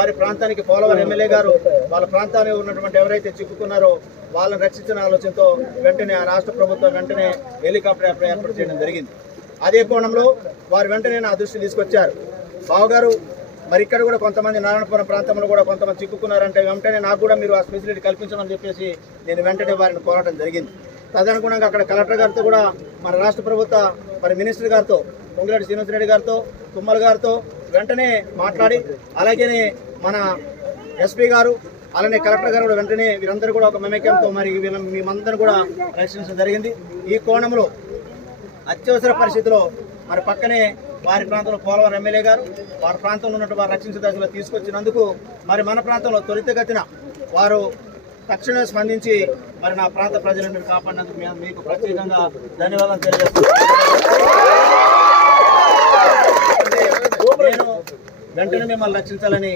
వారి ప్రాంతానికి పోలవరం ఎమ్మెల్యే గారు వాళ్ళ ప్రాంతానికి ఉన్నటువంటి ఎవరైతే చిక్కుకున్నారో వాళ్ళని రక్షించిన ఆలోచనతో వెంటనే ఆ రాష్ట్ర ప్రభుత్వం వెంటనే హెలికాప్టర్ ఏర్పాటు చేయడం జరిగింది. అదే కోణంలో వారు వెంటనే నా దృష్టి తీసుకొచ్చారు. బావగారు మరి ఇక్కడ కూడా కొంతమంది నారాయణపురం ప్రాంతంలో కూడా కొంతమంది చిక్కుకున్నారంటే వెంటనే నాకు కూడా మీరు ఆ ఫెసిలిటీ కల్పించమని చెప్పేసి నేను వెంటనే వారిని కోరడం జరిగింది. తదనుగుణంగా అక్కడ కలెక్టర్ గారితో కూడా మన రాష్ట్ర ప్రభుత్వ మరి మినిస్టర్ గారితో పొంగిరెడ్డి శ్రీనివాసరెడ్డి గారితో తుమ్మల గారితో వెంటనే మాట్లాడి అలాగే మన ఎస్పీ గారు అలానే కలెక్టర్ గారు కూడా వెంటనే వీరందరూ కూడా ఒక మమేక్యంతో మరి మేమందరూ కూడా రక్షించడం జరిగింది. ఈ కోణంలో అత్యవసర పరిస్థితిలో మరి పక్కనే వారి ప్రాంతంలో పోలవరం ఎమ్మెల్యే గారు వారి ప్రాంతంలో ఉన్నట్టు వారు రక్షించే దశలో తీసుకొచ్చినందుకు మరి మన ప్రాంతంలో త్వరితగతిన వారు తక్షణమే స్పందించి మరి నా ప్రాంత ప్రజలను కాపాడినందుకు మీకు ప్రత్యేకంగా ధన్యవాదాలు తెలియజేస్తున్నాను. నేను వెంటనే మిమ్మల్ని రక్షించాలని